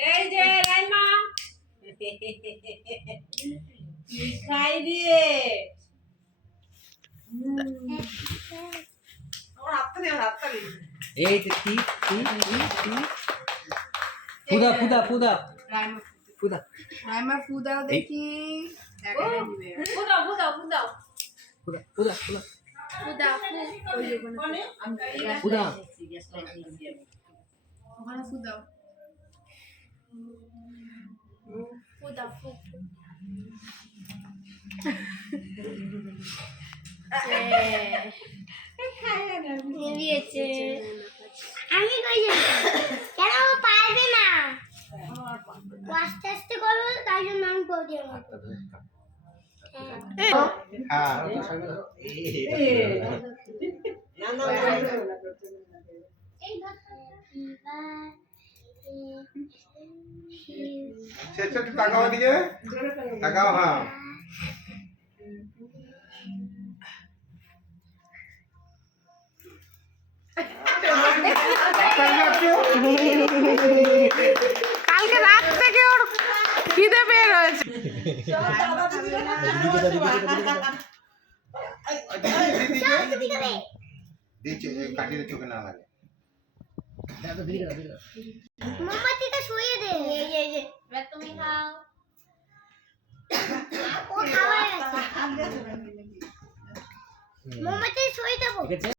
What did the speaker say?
এই যে রাইমা কি খাই রে ওর হাতটা নে এই যে কি ফুদা ফুদা ফুদা রাইমা ফুদা রাইমা ফুদাও দেখি ফুদা ফুদা ফুদা ফুদা ফুদা ফুদা ফুদা ওই ওখানে ফুদা ওখানে ফুদাও ফুদা ফুক নিয়েছে আমি কই যাব কেন ও পারবে না আস্তে আস্তে করবো তাই জন্য আমি করে দিই তাকাও দিকে তাকাও হ্যাঁ কালকে রাত থেকে ওর খিদে পেয়ে রয়েছে কাটিয়ে চোখে না লাগে মোমবাতিটা শুইয়ে দে এই যে তুমি খাও ও খাওয়া গেছে মোমবাতি শুইয়ে দেবো